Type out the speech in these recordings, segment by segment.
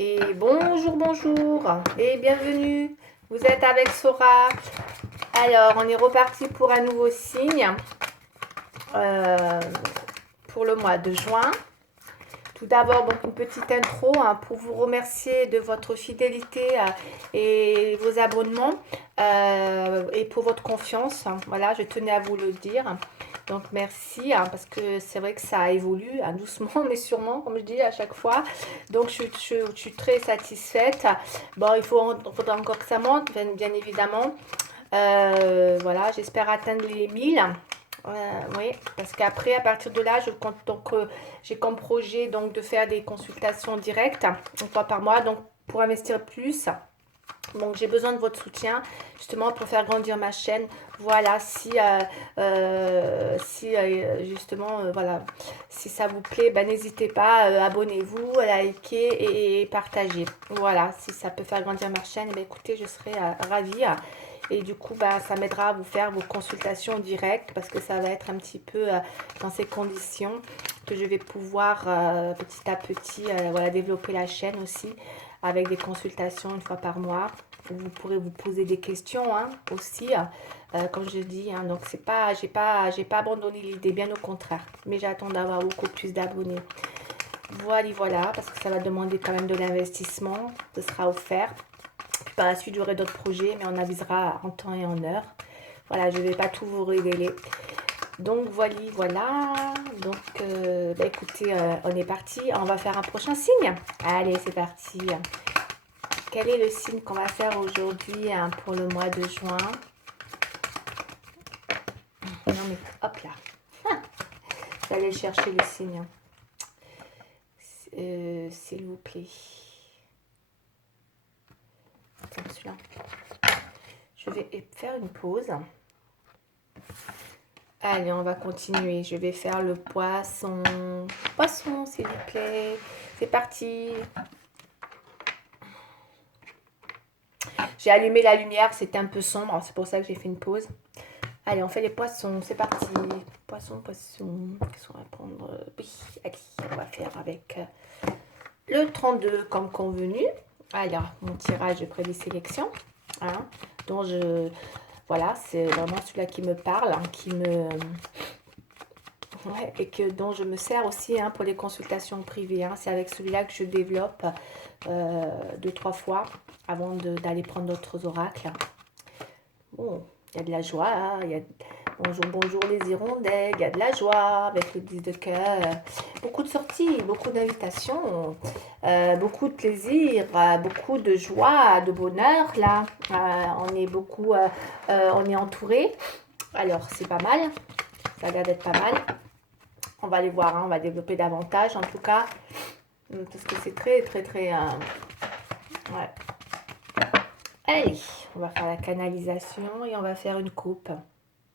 Et bonjour, bonjour et bienvenue. Vous êtes avec Sora. Alors, on est reparti pour un nouveau signe euh, pour le mois de juin. Tout d'abord, donc une petite intro pour vous remercier de votre fidélité et vos abonnements et pour votre confiance. Voilà, je tenais à vous le dire. Donc merci parce que c'est vrai que ça évolue doucement mais sûrement, comme je dis à chaque fois. Donc je suis très satisfaite. Bon, faudra encore que ça monte, bien évidemment. Voilà, j'espère atteindre les 1000. Oui, parce qu'après, à partir de là, je compte donc j'ai comme projet donc de faire des consultations directes une fois par mois, donc pour investir plus. Donc j'ai besoin de votre soutien justement pour faire grandir ma chaîne. Voilà, si justement voilà, si ça vous plaît, ben, n'hésitez pas, abonnez-vous, likez et partagez. Voilà, si ça peut faire grandir ma chaîne, ben, écoutez, je serai ravie. Et du coup, bah, ça m'aidera à vous faire vos consultations directes parce que ça va être un petit peu dans ces conditions que je vais pouvoir petit à petit voilà, développer la chaîne aussi avec des consultations une fois par mois. Vous pourrez vous poser des questions aussi, comme je dis. Donc j'ai pas abandonné l'idée, bien au contraire. Mais j'attends d'avoir beaucoup plus d'abonnés. Voilà, voilà, parce que ça va demander quand même de l'investissement. Ce sera offert. Puis par la suite, j'aurai d'autres projets, mais on avisera en temps et en heure. Voilà, je ne vais pas tout vous révéler. Donc voilà, voilà. Donc bah, écoutez, on est parti. On va faire un prochain signe. Allez, c'est parti. Quel est le signe qu'on va faire aujourd'hui pour le mois de juin? Non mais hop là. J'allais chercher le signe. S'il vous plaît. Attends, celui-là. Je vais faire une pause. Allez, on va continuer. Je vais faire le poisson. Poisson, s'il vous plaît. C'est parti. J'ai allumé la lumière, c'était un peu sombre. C'est pour ça que j'ai fait une pause. Allez, on fait les poissons. C'est parti. Poisson, poisson. Qu'est-ce qu'on va prendre? Oui, allez, on va faire avec le 32 comme convenu. Alors, mon tirage de présélection. Hein, dont je... Voilà, c'est vraiment celui-là qui me parle, qui me... Ouais, et dont je me sers aussi pour les consultations privées. C'est avec celui-là que je développe 2-3 fois avant d'aller prendre d'autres oracles. Bon, il y a de la joie, bonjour, bonjour les hirondelles, il y a de la joie avec le 10 de cœur, beaucoup de sorties, beaucoup d'invitations, beaucoup de plaisir, beaucoup de joie, de bonheur là. On est entouré, alors c'est pas mal, ça a l'air d'être pas mal. On va aller voir, on va développer davantage en tout cas, parce que c'est très très très... ouais. Allez, on va faire la canalisation et on va faire une coupe,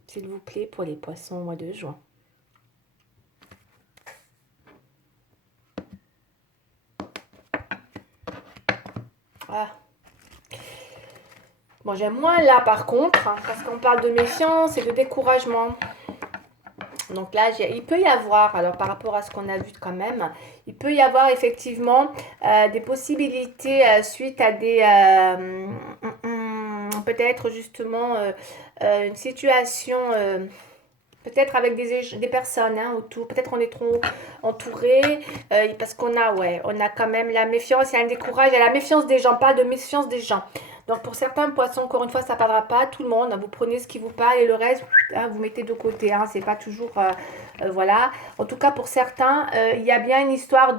s'il vous plaît, pour les poissons au mois de juin. Ah. Bon, j'aime moins là par contre, parce qu'on parle de méfiance et de découragement. Donc là, il peut y avoir, alors par rapport à ce qu'on a vu quand même, il peut y avoir effectivement des possibilités suite à des... peut-être justement une situation... peut-être avec des personnes autour, peut-être on est trop entouré, parce qu'on a, ouais, on a quand même la méfiance, il y a un décourage, il y a la méfiance des gens, pas de méfiance des gens. Donc pour certains poissons, encore une fois, ça ne parlera pas à tout le monde. Vous prenez ce qui vous parle et le reste, vous mettez de côté. C'est pas toujours, voilà. En tout cas pour certains, il y a bien une histoire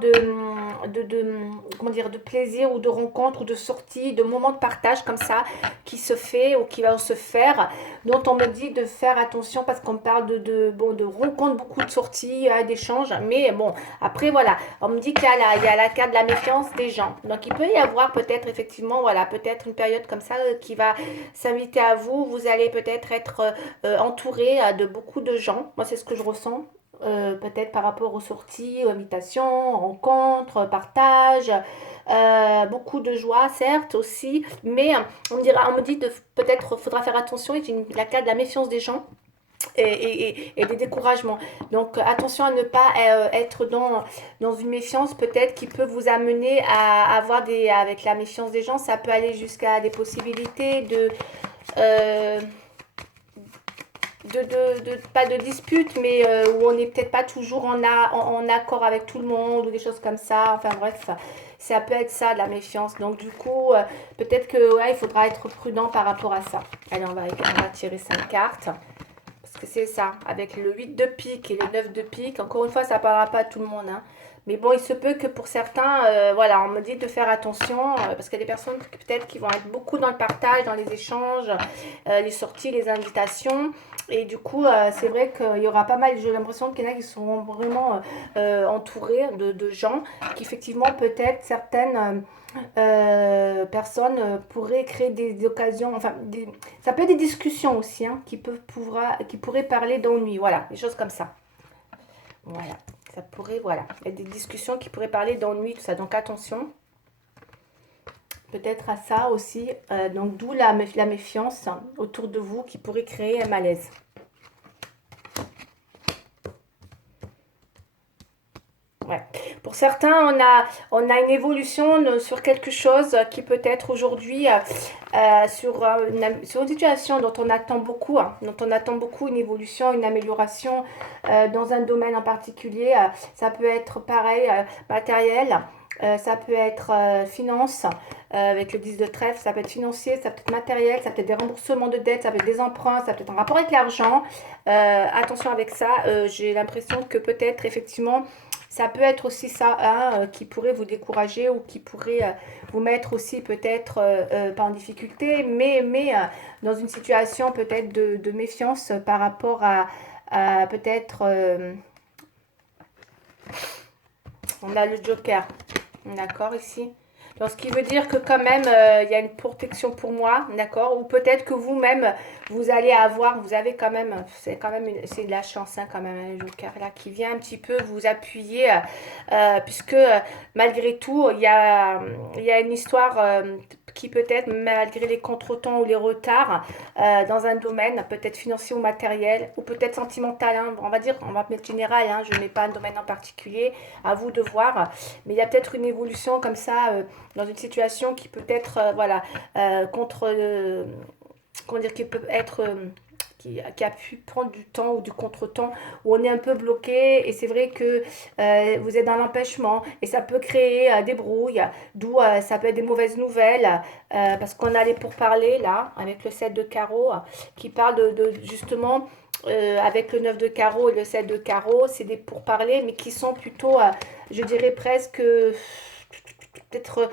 comment dire, de plaisir ou de rencontre ou de sortie, de moments de partage comme ça qui se fait ou qui va se faire, dont on me dit de faire attention parce qu'on parle de rencontres, beaucoup de sorties, d'échanges. Mais bon, après voilà, on me dit qu'il y a la carte de la méfiance des gens. Donc il peut y avoir peut-être effectivement, voilà, peut-être une période comme ça qui va s'inviter à vous. Vous allez peut-être être entouré de beaucoup de gens. Moi, c'est ce que je ressens. Peut-être par rapport aux sorties, aux invitations, rencontres, partages, beaucoup de joie certes aussi, mais on me dit peut-être faudra faire attention, et j'ai la carte de la méfiance des gens. et des découragements. Donc attention à ne pas être dans une méfiance peut-être qui peut vous amener à avoir avec la méfiance des gens, ça peut aller jusqu'à des possibilités euh, pas de dispute, mais où on n'est peut-être pas toujours en accord avec tout le monde ou des choses comme ça. Enfin bref, ça peut être ça, de la méfiance. Donc du coup, peut-être que ouais, il faudra être prudent par rapport à ça. Allez, on va tirer 5 cartes. Parce que c'est ça, avec le 8 de pique et le 9 de pique, encore une fois, ça ne parlera pas à tout le monde, hein. Mais bon, il se peut que pour certains, voilà, on me dit de faire attention, parce qu'il y a des personnes peut-être qui vont être beaucoup dans le partage, dans les échanges, les sorties, les invitations. Et du coup, c'est vrai qu'il y aura pas mal, j'ai l'impression qu'il y en a qui seront vraiment entourés de gens qui effectivement peut-être certaines personnes pourraient créer des occasions, enfin, ça peut être des discussions aussi, hein, qui pourraient parler d'ennui, voilà, des choses comme ça. Voilà, ça pourrait, voilà, il y a des discussions qui pourraient parler d'ennui, tout ça, donc attention, peut-être à ça aussi, donc d'où la méfiance autour de vous qui pourrait créer un malaise. Ouais. Pour certains, on a une évolution sur quelque chose qui peut être aujourd'hui sur une situation dont on attend beaucoup, hein, dont on attend beaucoup une évolution, une amélioration dans un domaine en particulier. Ça peut être pareil, matériel, ça peut être finance, avec le 10 de trèfle, ça peut être financier, ça peut être matériel, ça peut être des remboursements de dettes, ça peut être des emprunts, ça peut être en rapport avec l'argent. Attention avec ça, j'ai l'impression que peut-être effectivement ça peut être aussi ça, hein, qui pourrait vous décourager ou qui pourrait vous mettre aussi peut-être, pas en difficulté, mais dans une situation peut-être de méfiance par rapport à peut-être... on a le Joker, d'accord, ici. Donc, ce qui veut dire que quand même, il y a une protection pour moi, d'accord? Ou peut-être que vous-même, vous allez avoir, vous avez quand même, c'est de la chance, hein, quand même, hein, le Joker, là, qui vient un petit peu vous appuyer, puisque malgré tout, il y a une histoire qui peut-être, malgré les contretemps ou les retards, dans un domaine, peut-être financier ou matériel, ou peut-être sentimental, hein, on va dire, on va mettre général, hein, je ne mets pas un domaine en particulier, à vous de voir, mais il y a peut-être une évolution comme ça, dans une situation qui peut être, voilà, contre, comment dire, qui peut être, qui a pu prendre du temps ou du contretemps, où on est un peu bloqué, et c'est vrai que vous êtes dans l'empêchement, et ça peut créer des brouilles, d'où ça peut être des mauvaises nouvelles, parce qu'on a les pourparlers, là, avec le 7 de carreau, qui parle justement, avec le 9 de carreau et le 7 de carreau, c'est des pourparlers, mais qui sont plutôt, je dirais presque peut-être,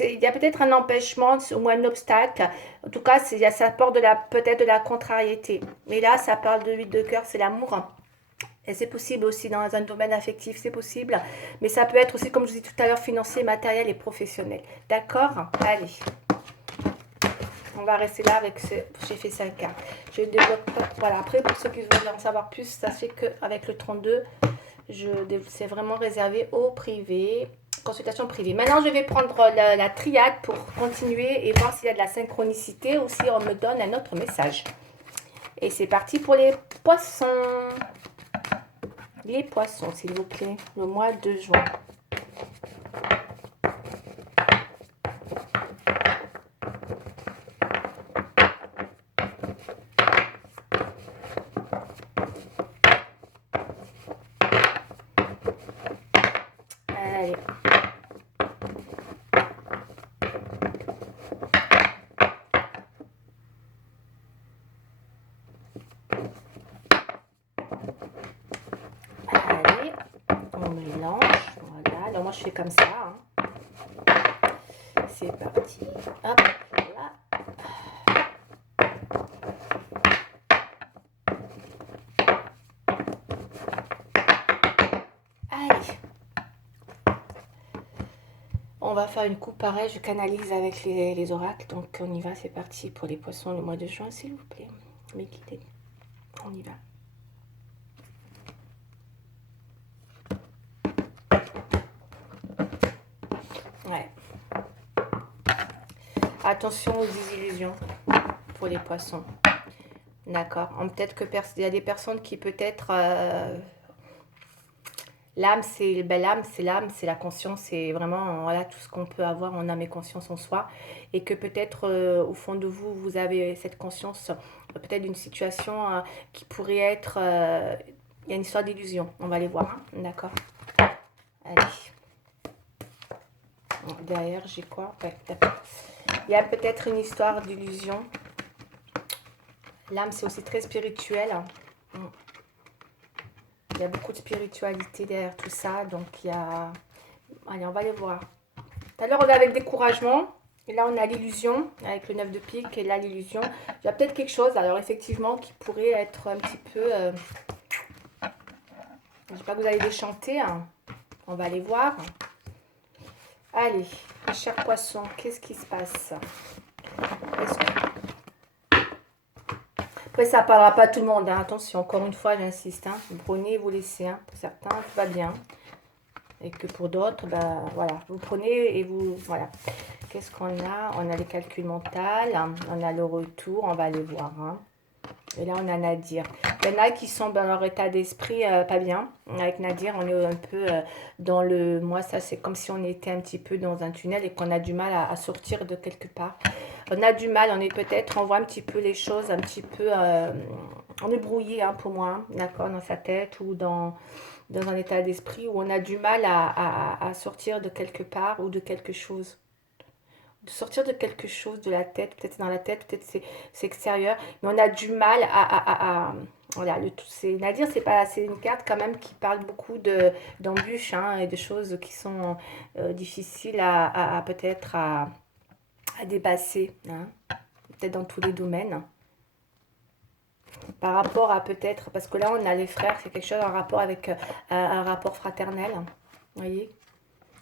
il y a peut-être un empêchement ou un obstacle. En tout cas, ça apporte peut-être de la contrariété. Mais là, ça parle de 8 de cœur, c'est l'amour. Et c'est possible aussi dans un domaine affectif, c'est possible. Mais ça peut être aussi, comme je vous dis tout à l'heure, financier, matériel et professionnel. D'accord? Allez. On va rester là avec ce... J'ai fait 5 cas. Je développe pas... Voilà, après, pour ceux qui veulent en savoir plus, ça fait qu'avec le 32, c'est vraiment réservé au privé. Consultation privée. Maintenant, je vais prendre la triade pour continuer et voir s'il y a de la synchronicité ou si on me donne un autre message. Et c'est parti pour les poissons. Les poissons, s'il vous plaît. Le mois de juin. Allez. Allez, on mélange. Voilà, alors moi je fais comme ça, hein. C'est parti. Hop, voilà. Allez. On va faire une coupe pareille, je canalise avec les oracles, donc on y va, c'est parti pour les poissons le mois de juin, s'il vous plaît. Mais quittez. On y va. Ouais. Attention aux désillusions pour les poissons. D'accord. Peut-être que il y a des personnes qui peut-être l'âme, c'est l'âme, c'est la conscience, c'est vraiment voilà tout ce qu'on peut avoir en âme et conscience en soi, et que peut-être au fond de vous, vous avez cette conscience peut-être d'une situation qui pourrait être, il y a une histoire d'illusion. On va aller voir, hein. D'accord. Allez. Bon, derrière, j'ai quoi? Ouais, d'accord. Il y a peut-être une histoire d'illusion. L'âme, c'est aussi très spirituel. Mm. Il y a beaucoup de spiritualité derrière tout ça, donc il y a... Allez, on va aller voir. Tout à l'heure, on est avec découragement, et là, on a l'illusion, avec le 9 de pique, et là, l'illusion. Il y a peut-être quelque chose, alors effectivement, qui pourrait être un petit peu... je ne dis pas que vous allez déchanter, hein. On va aller voir. Allez, mes chers poissons, qu'est-ce qui se passe? Après, ça ne parlera pas à tout le monde, hein. Attention, encore une fois, j'insiste, hein. Vous prenez et vous laissez, hein. Pour certains, tout va bien. Et que pour d'autres, ben voilà, vous prenez et vous... Voilà. Qu'est-ce qu'on a? On a les calculs mentaux, on a le retour, on va aller voir, hein. Et là, on a Nadir. Il y en a qui sont dans leur état d'esprit pas bien. Avec Nadir, on est un peu dans le... Moi, ça, c'est comme si on était un petit peu dans un tunnel et qu'on a du mal à sortir de quelque part. On a du mal, on est peut-être, on voit un petit peu les choses, un petit peu... on est brouillé, hein, pour moi, hein, d'accord, dans sa tête ou dans un état d'esprit où on a du mal à sortir de quelque part ou de quelque chose. De sortir de quelque chose de la tête, peut-être c'est dans la tête, peut-être c'est extérieur, mais on a du mal voilà, Nadir, c'est une carte quand même qui parle beaucoup d'embûches, hein, et de choses qui sont difficiles peut-être à dépasser, hein, peut-être dans tous les domaines. Par rapport à peut-être, parce que là on a les frères, c'est quelque chose en rapport avec un rapport fraternel, vous voyez.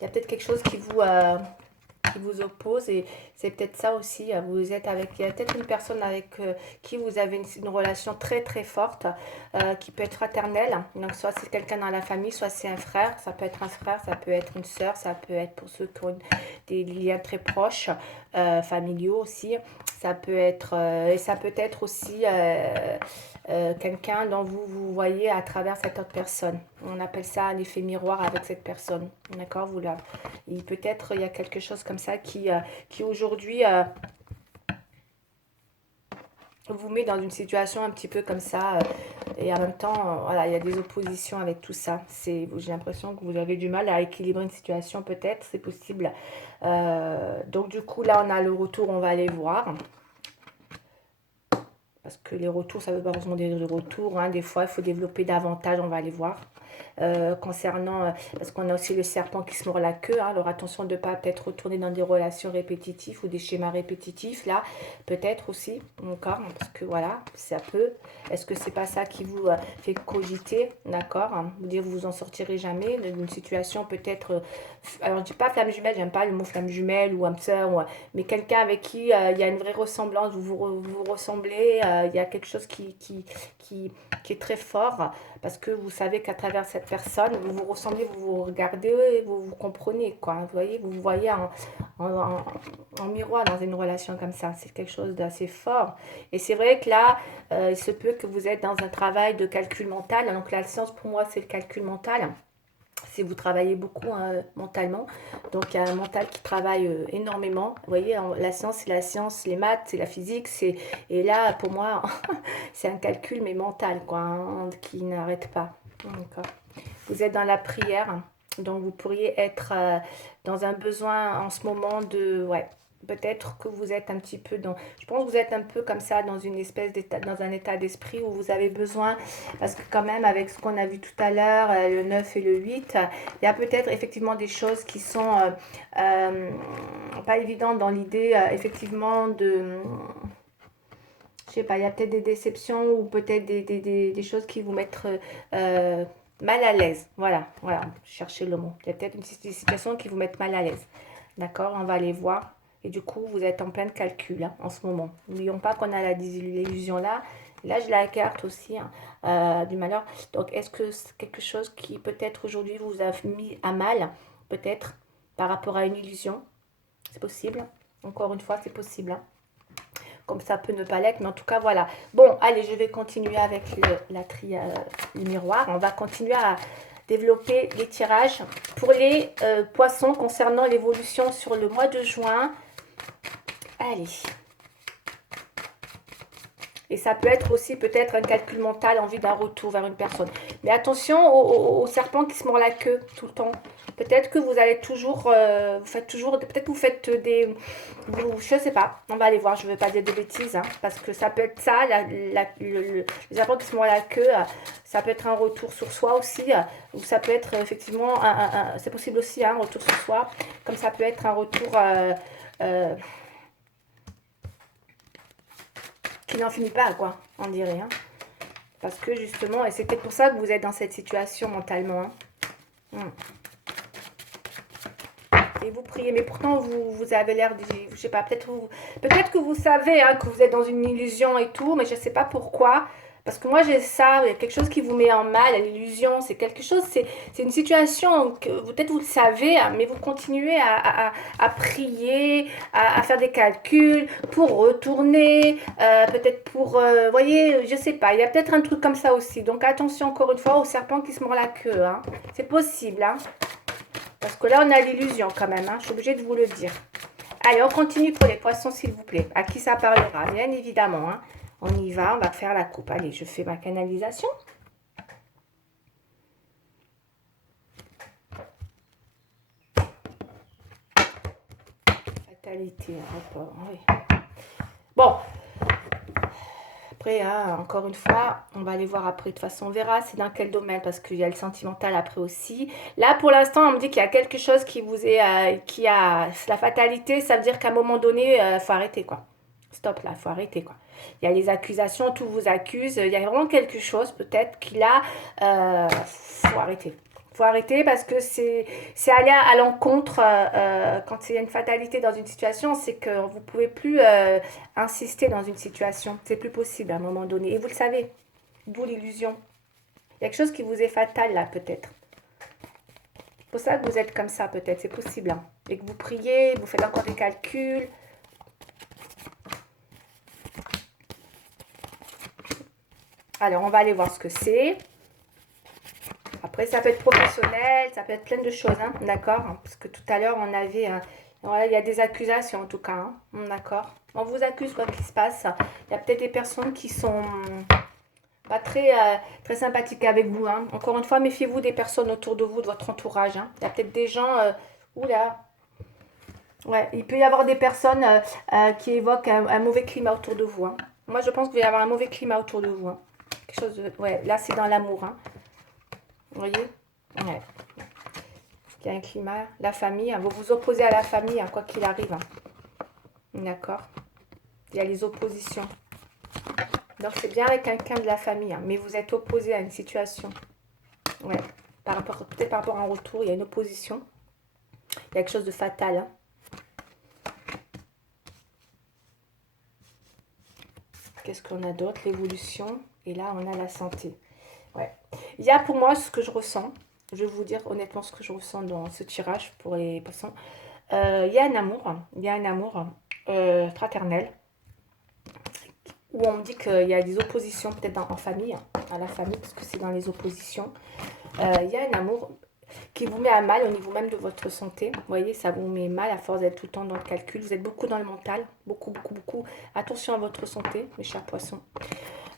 Il y a peut-être quelque chose qui vous oppose et c'est peut-être ça aussi, vous êtes avec, il y a peut-être une personne avec qui vous avez une relation très très forte qui peut être fraternelle, donc soit c'est quelqu'un dans la famille, soit c'est un frère, ça peut être un frère, ça peut être une sœur, ça peut être pour ceux qui ont des liens très proches, familiaux aussi, ça peut être, et ça peut être aussi quelqu'un dont vous voyez à travers cette autre personne. On appelle ça un effet miroir avec cette personne. D'accord, vous là. Peut-être il y a quelque chose comme ça qui aujourd'hui vous met dans une situation un petit peu comme ça. Et en même temps, voilà, il y a des oppositions avec tout ça. J'ai l'impression que vous avez du mal à équilibrer une situation, peut-être, c'est possible. Donc du coup, là, on a le retour, on va aller voir. Parce que les retours, ça ne veut pas forcément dire des retours, hein. Des fois, il faut développer davantage, on va aller voir. Concernant, parce qu'on a aussi le serpent qui se mord la queue, hein, alors attention de ne pas peut-être retourner dans des relations répétitives ou des schémas répétitifs, là, peut-être aussi, encore, parce que voilà, ça peut. Est-ce que c'est pas ça qui vous fait cogiter, d'accord, hein, vous dire vous en sortirez jamais d'une situation peut-être, alors je dis pas flamme jumelle, j'aime pas le mot flamme jumelle ou âme sœur, mais quelqu'un avec qui il y a une vraie ressemblance, vous ressemblez, il y a quelque chose qui est très fort, parce que vous savez qu'à travers cette personne, vous vous ressemblez, vous vous regardez, vous vous comprenez, quoi. Vous voyez, vous vous voyez en miroir dans une relation comme ça. C'est quelque chose d'assez fort. Et c'est vrai que là, il se peut que vous êtes dans un travail de calcul mental. Donc la science, pour moi, c'est le calcul mental. Si vous travaillez beaucoup mentalement, donc il y a un mental qui travaille énormément. Vous voyez, la science, c'est la science, les maths, c'est la physique, et là, pour moi, c'est un calcul, mais mental, quoi, hein, qui n'arrête pas. D'accord. Vous êtes dans la prière, donc vous pourriez être dans un besoin en ce moment de... Ouais, peut-être que vous êtes un petit peu dans... Je pense que vous êtes un peu comme ça dans une espèce d'état, dans un état d'esprit où vous avez besoin, parce que quand même avec ce qu'on a vu tout à l'heure, le 9 et le 8, il y a peut-être effectivement des choses qui sont pas évidentes dans l'idée effectivement de... Je sais pas, il y a peut-être des déceptions ou peut-être des choses qui vous mettent mal à l'aise. Voilà, cherchez le mot. Il y a peut-être des situations qui vous mettent mal à l'aise. D'accord, on va aller voir. Et du coup, vous êtes en plein calcul, hein, en ce moment. N'oublions pas qu'on a l'illusion là. Là, je la carte aussi, hein, du malheur. Donc, est-ce que c'est quelque chose qui peut-être aujourd'hui vous a mis à mal, peut-être par rapport à une illusion? C'est possible. Encore une fois, c'est possible, hein. comme ça peut ne pas l'être, mais en tout cas, voilà. Bon, allez, je vais continuer avec le miroir. On va continuer à développer les tirages pour les poissons concernant l'évolution sur le mois de juin. Allez. Et ça peut être aussi peut-être un calcul mental en vue d'un retour vers une personne. Mais attention aux serpents qui se mordent la queue tout le temps. Peut-être que vous allez toujours, vous faites toujours, peut-être que vous faites des, je sais pas, on va aller voir, je ne veux pas dire de bêtises, hein, parce que ça peut être ça, les serpents qui se mordent la queue, ça peut être un retour sur soi aussi, ou ça peut être effectivement, c'est possible aussi, un retour sur soi, comme ça peut être un retour... qui n'en finit pas, quoi, on dirait. Hein. Parce que justement, et c'est peut-être pour ça que vous êtes dans cette situation mentalement. Hein. Et vous priez, mais pourtant vous avez l'air, je sais pas, peut-être que vous savez hein, que vous êtes dans une illusion et tout, mais je sais pas pourquoi. Parce que moi j'ai ça, il y a quelque chose qui vous met en mal, l'illusion, c'est quelque chose, c'est une situation que peut-être vous le savez, hein, mais vous continuez à prier, à faire des calculs pour retourner, peut-être pour, voyez, je sais pas, il y a peut-être un truc comme ça aussi. Donc attention encore une fois au serpent qui se mord la queue, hein. C'est possible, hein. Parce que là, on a l'illusion quand même. Hein. Je suis obligée de vous le dire. Allez, on continue pour les poissons, s'il vous plaît. À qui ça parlera? Bien évidemment. Hein. On y va, on va faire la coupe. Allez, je fais ma canalisation. Fatalité, rapport. Oui. Bon. Après, hein, encore une fois, on va aller voir après. De toute façon, on verra c'est dans quel domaine, parce qu'il y a le sentimental après aussi. Là, pour l'instant, on me dit qu'il y a quelque chose qui vous est, qui a la fatalité. Ça veut dire qu'à un moment donné, il faut arrêter, quoi. Stop, là, il faut arrêter, quoi. Il y a les accusations, tout vous accuse. Il y a vraiment quelque chose, peut-être, qu'il a... faut arrêter. Faut arrêter parce que c'est aller à l'encontre quand il y a une fatalité dans une situation, c'est que vous pouvez plus insister dans une situation. C'est plus possible à un moment donné. Et vous le savez, d'où l'illusion. Il y a quelque chose qui vous est fatal là, peut-être. C'est pour ça que vous êtes comme ça, peut-être. C'est possible. Hein. Et que vous priez, vous faites encore des calculs. Alors, on va aller voir ce que c'est. Après, ça peut être professionnel, ça peut être plein de choses, hein, d'accord? Parce que tout à l'heure, on avait... voilà, il y a des accusations, en tout cas, hein, d'accord? On vous accuse, quoi qu'il se passe. Il y a peut-être des personnes qui sont pas très sympathiques avec vous, hein. Encore une fois, méfiez-vous des personnes autour de vous, de votre entourage, hein. Il y a peut-être des gens... oula. Ouais, il peut y avoir des personnes qui évoquent un mauvais climat autour de vous, hein. Moi, je pense qu'il va y avoir un mauvais climat autour de vous, hein. Quelque chose de... Ouais, là, c'est dans l'amour, hein. Vous voyez? Ouais. Il y a un climat, la famille, hein, vous vous opposez à la famille, hein, quoi qu'il arrive. Hein. D'accord? Il y a les oppositions. Donc c'est bien avec quelqu'un de la famille, hein, mais vous êtes opposé à une situation. Ouais. Peut-être par rapport à un retour, il y a une opposition. Il y a quelque chose de fatal. Hein. Qu'est-ce qu'on a d'autre? L'évolution. Et là, on a la santé. Ouais. Il y a pour moi ce que je ressens. Je vais vous dire honnêtement ce que je ressens dans ce tirage pour les poissons. Il y a un amour fraternel, où on me dit qu'il y a des oppositions peut-être en famille, à la famille, parce que c'est dans les oppositions. Il y a un amour qui vous met à mal au niveau même de votre santé. Vous voyez, ça vous met mal à force d'être tout le temps dans le calcul. Vous êtes beaucoup dans le mental, beaucoup, beaucoup, beaucoup. Attention à votre santé, mes chers poissons.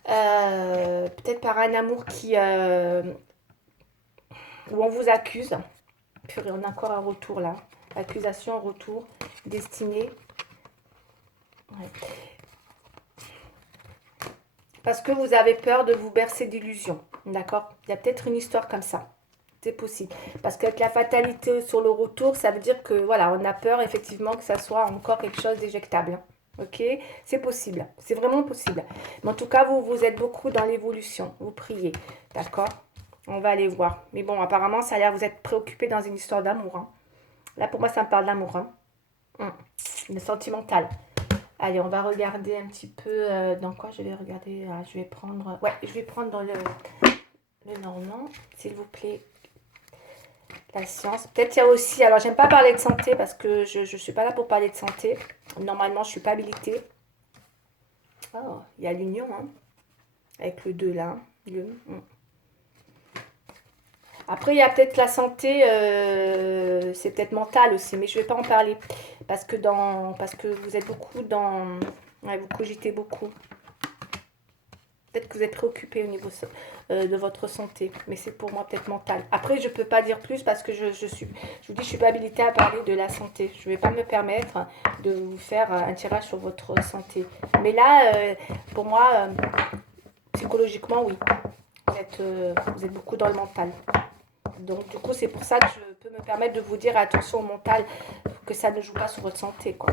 Peut-être par un amour où on vous accuse. Purée, on a encore un retour là. Accusation, retour, destinée. Ouais. Parce que vous avez peur de vous bercer d'illusions. D'accord? Il y a peut-être une histoire comme ça. C'est possible. Parce qu'avec la fatalité sur le retour, ça veut dire que voilà, on a peur effectivement que ça soit encore quelque chose d'éjectable. Hein. Ok? C'est possible. C'est vraiment possible. Mais en tout cas, vous êtes beaucoup dans l'évolution. Vous priez. D'accord? On va aller voir. Mais bon, apparemment, ça a l'air vous êtes préoccupé dans une histoire d'amour. Hein. Là, pour moi, ça me parle d'amour. Hein. Le sentimental. Allez, on va regarder un petit peu dans quoi je vais regarder. Ah, je vais prendre... Ouais, je vais prendre dans le normand, s'il vous plaît. La science. Peut-être il y a aussi... Alors, j'aime pas parler de santé parce que je ne suis pas là pour parler de santé. Normalement, je ne suis pas habilitée. Oh, il y a l'union, hein, avec le 2 là. Hein, Après, il y a peut-être la santé, c'est peut-être mental aussi, mais je ne vais pas en parler. Parce que vous êtes beaucoup dans... Ouais, vous cogitez beaucoup. Peut-être que vous êtes préoccupé au niveau de votre santé, mais c'est pour moi peut-être mental. Après, je ne peux pas dire plus parce que je vous dis, je suis pas habilitée à parler de la santé. Je ne vais pas me permettre de vous faire un tirage sur votre santé. Mais là, pour moi, psychologiquement, oui, vous êtes beaucoup dans le mental. Donc du coup, c'est pour ça que je peux me permettre de vous dire attention au mental, que ça ne joue pas sur votre santé, quoi.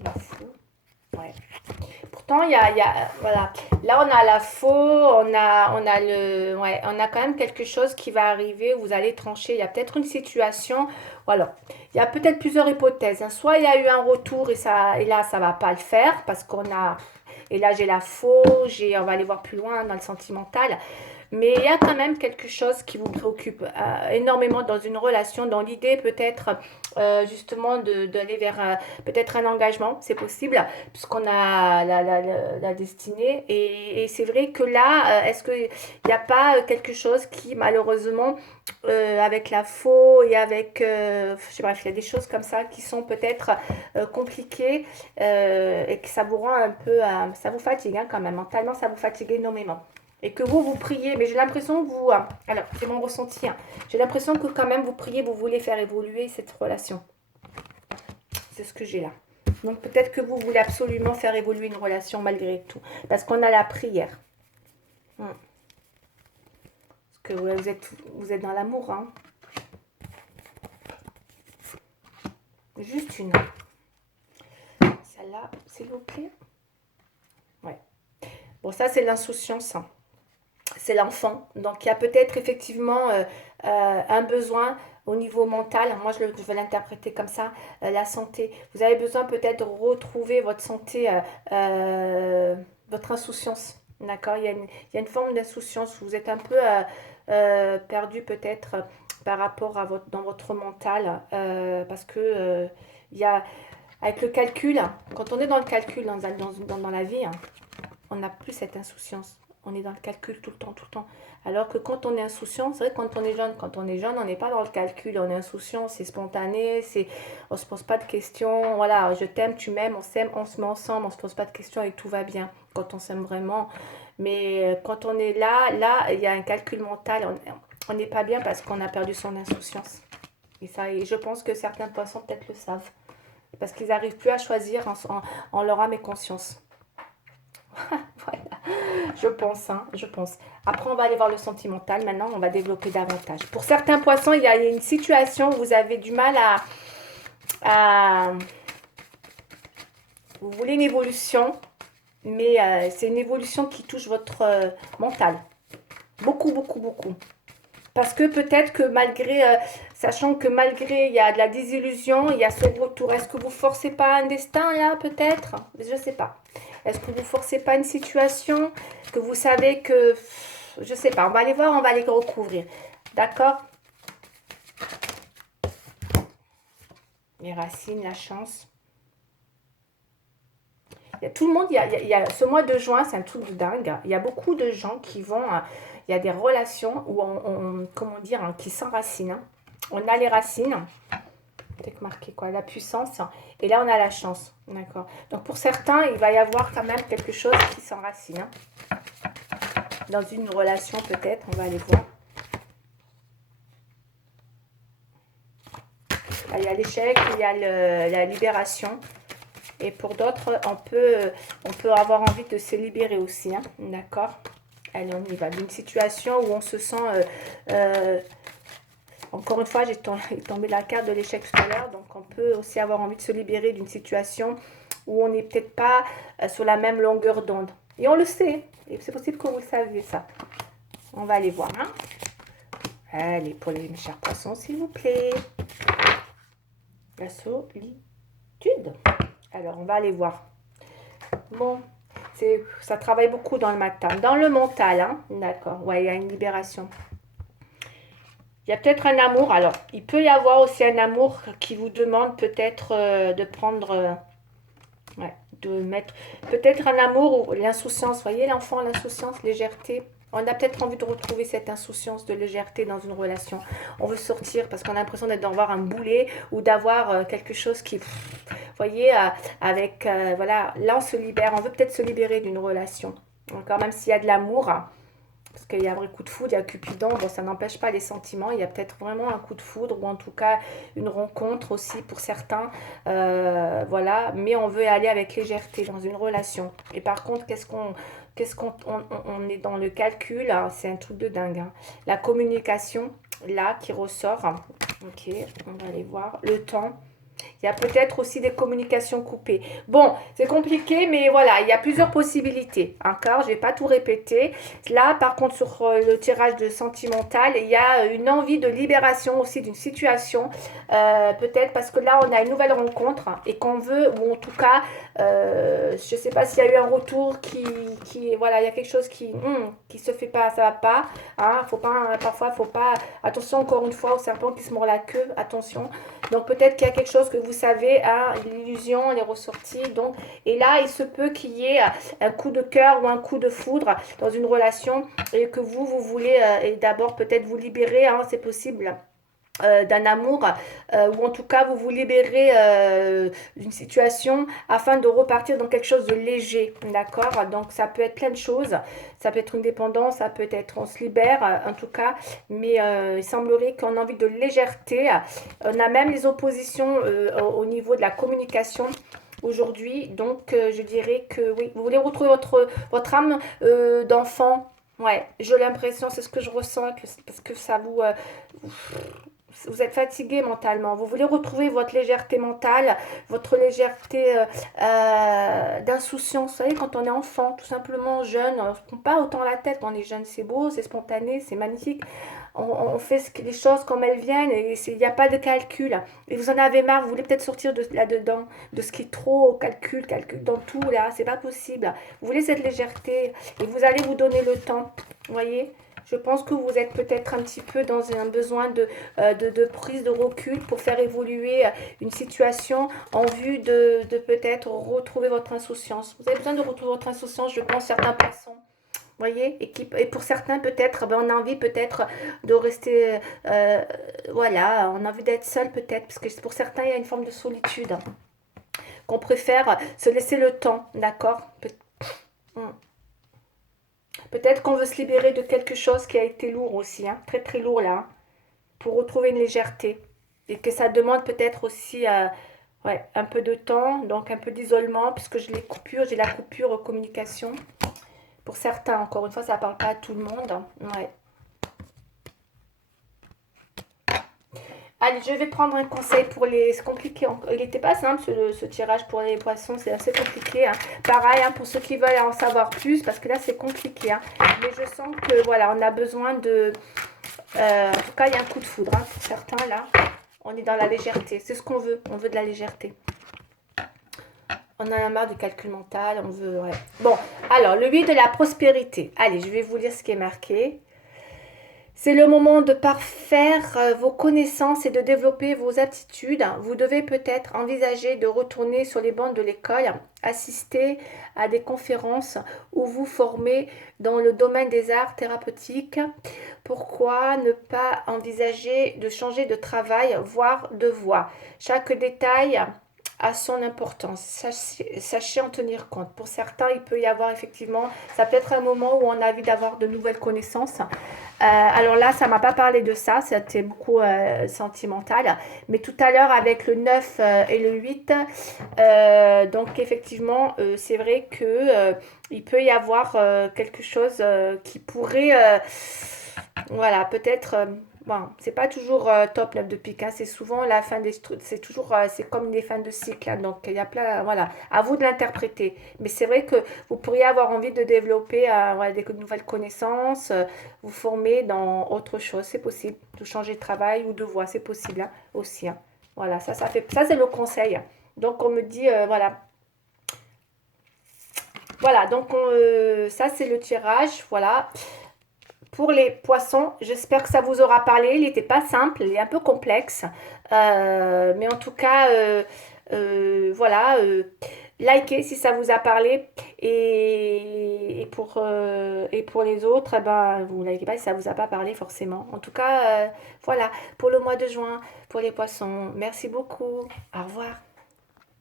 La fou. Ouais. Pourtant, voilà. Là, on a la faux, on a quand même quelque chose qui va arriver. Vous allez trancher. Il y a peut-être une situation. Ou alors, il y a peut-être plusieurs hypothèses. Hein. Soit il y a eu un retour et là, ça va pas le faire parce qu'on a. Et là, j'ai la faux. On va aller voir plus loin dans le sentimental. Mais il y a quand même quelque chose qui vous préoccupe énormément dans une relation, dans l'idée peut-être justement d'aller vers peut-être un engagement, c'est possible, puisqu'on a la destinée. Et c'est vrai que là, est-ce qu'il n'y a pas quelque chose qui malheureusement, avec la faux et avec, je sais pas, il y a des choses comme ça qui sont peut-être compliquées et que ça vous rend un peu, ça vous fatigue hein, quand même, mentalement ça vous fatigue énormément et que vous priez, mais j'ai l'impression que vous, alors c'est mon ressenti, hein, j'ai l'impression que quand même vous priez, vous voulez faire évoluer cette relation. C'est ce que j'ai là. Donc peut-être que vous voulez absolument faire évoluer une relation malgré tout, parce qu'on a la prière. Parce que vous êtes dans l'amour, hein. Juste une. Celle-là, s'il vous plaît. Ouais. Bon, ça c'est l'insouciance. Hein. C'est l'enfant. Donc il y a peut-être effectivement un besoin au niveau mental. Moi je vais l'interpréter comme ça, la santé. Vous avez besoin peut-être de retrouver votre santé, votre insouciance. D'accord, il y a une forme d'insouciance. Vous êtes un peu perdu peut-être par rapport à dans votre mental. Parce que il y a, avec le calcul, quand on est dans le calcul dans la vie, hein, on n'a plus cette insouciance. On est dans le calcul tout le temps, tout le temps. Alors que quand on est insouciant, c'est vrai que quand on est jeune, on n'est pas dans le calcul, on est insouciant, c'est spontané, on se pose pas de questions. Voilà, je t'aime, tu m'aimes, on s'aime, on se met ensemble, on se pose pas de questions et tout va bien quand on s'aime vraiment. Mais quand on est là, il y a un calcul mental, on n'est pas bien parce qu'on a perdu son insouciance. Et je pense que certains poissons peut-être le savent. Parce qu'ils n'arrivent plus à choisir en leur âme et conscience. Voilà, je pense, hein, je pense. Après, on va aller voir le sentimental. Maintenant, on va développer davantage. Pour certains poissons, il y a une situation où vous avez du mal à vous voulez une évolution, mais c'est une évolution qui touche votre mental. Beaucoup, beaucoup, beaucoup. Parce que peut-être que sachant que malgré, il y a de la désillusion, il y a ce retour. Est-ce que vous forcez pas un destin là, peut-être? Je ne sais pas. Est-ce que vous forcez pas une situation que vous savez que... Je ne sais pas, on va aller voir, on va aller recouvrir. D'accord? Les racines, la chance. Il y a tout le monde, ce mois de juin, c'est un truc de dingue. Il y a beaucoup de gens qui vont... il y a des relations où comment dire, hein, qui s'enracinent. Hein. On a les racines. Peut-être marqué quoi, la puissance. Et là, on a la chance. D'accord. Donc, pour certains, il va y avoir quand même quelque chose qui s'enracine. Hein. Dans une relation, peut-être. On va aller voir. Là, il y a l'échec, il y a la libération. Et pour d'autres, on peut avoir envie de se libérer aussi. Hein. D'accord. Allez, on y va. D'une situation où on se sent... encore une fois, j'ai tombé la carte de l'échec tout à l'heure. Donc, on peut aussi avoir envie de se libérer d'une situation où on n'est peut-être pas sur la même longueur d'onde. Et on le sait. Et c'est possible que vous le saviez, ça. On va aller voir. Hein. Allez, pour mes chers poissons, s'il vous plaît. La solitude. Alors, on va aller voir. Bon, ça travaille beaucoup dans le matin. Dans le mental, hein. D'accord. Ouais, il y a une libération. Il y a peut-être un amour. Alors, il peut y avoir aussi un amour qui vous demande peut-être de prendre, ouais, de mettre, peut-être un amour ou l'insouciance. Voyez l'enfant, l'insouciance, légèreté. On a peut-être envie de retrouver cette insouciance de légèreté dans une relation. On veut sortir parce qu'on a l'impression d'avoir un boulet ou d'avoir quelque chose qui, voyez, avec, voilà, là on se libère. On veut peut-être se libérer d'une relation. Encore même s'il y a de l'amour, hein, parce qu'il y a un vrai coup de foudre, il y a Cupidon, bon ça n'empêche pas les sentiments, il y a peut-être vraiment un coup de foudre ou en tout cas une rencontre aussi pour certains, voilà, mais on veut aller avec légèreté dans une relation. Et par contre, on est dans le calcul, hein, c'est un truc de dingue, hein. La communication, là, qui ressort, ok, on va aller voir, le temps. Il y a peut-être aussi des communications coupées. Bon, c'est compliqué, mais voilà, il y a plusieurs possibilités. Encore, je ne vais pas tout répéter. Là, par contre, sur le tirage de sentimental, il y a une envie de libération aussi d'une situation. Peut-être parce que là, on a une nouvelle rencontre et qu'on veut, ou en tout cas, je ne sais pas s'il y a eu un retour voilà, il y a quelque chose qui se fait pas, ça va pas. Hein, faut pas, parfois, faut pas. Attention, encore une fois, au serpent qui se mord la queue. Attention. Donc peut-être qu'il y a quelque chose que vous savez, hein, l'illusion, elle est ressortie. Donc, et là, il se peut qu'il y ait un coup de cœur ou un coup de foudre dans une relation et que vous voulez et d'abord peut-être vous libérer, hein, c'est possible d'un amour, ou en tout cas vous vous libérez d'une situation afin de repartir dans quelque chose de léger, d'accord? Donc ça peut être plein de choses, ça peut être une dépendance, ça peut être on se libère en tout cas, mais il semblerait qu'on a envie de légèreté, on a même les oppositions au niveau de la communication aujourd'hui, donc je dirais que oui, vous voulez retrouver votre âme d'enfant. Ouais, j'ai l'impression, c'est ce que je ressens, parce que ça vous êtes fatigué mentalement. Vous voulez retrouver votre légèreté mentale, votre légèreté d'insouciance. Vous savez, quand on est enfant, tout simplement jeune, on ne se prend pas autant la tête. Quand on est jeune, c'est beau, c'est spontané, c'est magnifique. On fait les choses comme elles viennent et il n'y a pas de calcul. Et vous en avez marre, vous voulez peut-être sortir de là-dedans, de ce qui est trop calcul dans tout là, c'est pas possible. Vous voulez cette légèreté et vous allez vous donner le temps, vous voyez. Je pense que vous êtes peut-être un petit peu dans un besoin de prise de recul pour faire évoluer une situation en vue de peut-être retrouver votre insouciance. Vous avez besoin de retrouver votre insouciance, je pense, certains poissons. Voyez, et pour certains peut-être, ben, on a envie peut-être de rester, voilà, on a envie d'être seul peut-être, parce que pour certains il y a une forme de solitude, hein, qu'on préfère se laisser le temps, d'accord? Peut-être qu'on veut se libérer de quelque chose qui a été lourd aussi, hein, très très lourd là, hein, pour retrouver une légèreté. Et que ça demande peut-être aussi ouais, un peu de temps, donc un peu d'isolement, puisque j'ai la coupure communication. Pour certains, encore une fois, ça ne parle pas à tout le monde, hein. Ouais. Allez, je vais prendre un conseil pour les... C'est compliqué. Il n'était pas simple ce tirage pour les poissons. C'est assez compliqué, hein. Pareil, hein, pour ceux qui veulent en savoir plus, parce que là, c'est compliqué, hein. Mais je sens que, voilà, on a besoin de... en tout cas, il y a un coup de foudre, hein, pour certains, là. On est dans la légèreté. C'est ce qu'on veut. On veut de la légèreté. On en a marre du calcul mental. On veut... Ouais. Bon, alors, le 8 de la prospérité. Allez, je vais vous lire ce qui est marqué. C'est le moment de parfaire vos connaissances et de développer vos aptitudes. Vous devez peut-être envisager de retourner sur les bancs de l'école, assister à des conférences ou vous former dans le domaine des arts thérapeutiques. Pourquoi ne pas envisager de changer de travail, voire de voie? Chaque détail a son importance. Sachez en tenir compte. Pour certains, il peut y avoir effectivement, ça peut être un moment où on a envie d'avoir de nouvelles connaissances. Alors là, ça m'a pas parlé de ça, c'était beaucoup sentimental. Mais tout à l'heure, avec le 9 et le 8, donc effectivement, c'est vrai que il peut y avoir quelque chose qui pourrait, voilà, peut-être... bon, c'est pas toujours top 9 de pique, hein, c'est souvent la fin des... C'est toujours... c'est comme des fins de cycle, hein, donc il y a plein... Voilà, à vous de l'interpréter. Mais c'est vrai que vous pourriez avoir envie de développer voilà, des nouvelles connaissances, vous former dans autre chose, c'est possible. De changer de travail ou de voie, c'est possible, hein, aussi, hein. Voilà, ça c'est le conseil. Donc on me dit, voilà. Voilà, donc ça c'est le tirage, voilà. pour les poissons. J'espère que ça vous aura parlé. Il n'était pas simple, il est un peu complexe. Mais en tout cas, voilà. Likez si ça vous a parlé. Et pour les autres, eh ben, vous likez pas si ça vous a pas parlé forcément. En tout cas, voilà. Pour le mois de juin, pour les poissons. Merci beaucoup. Au revoir.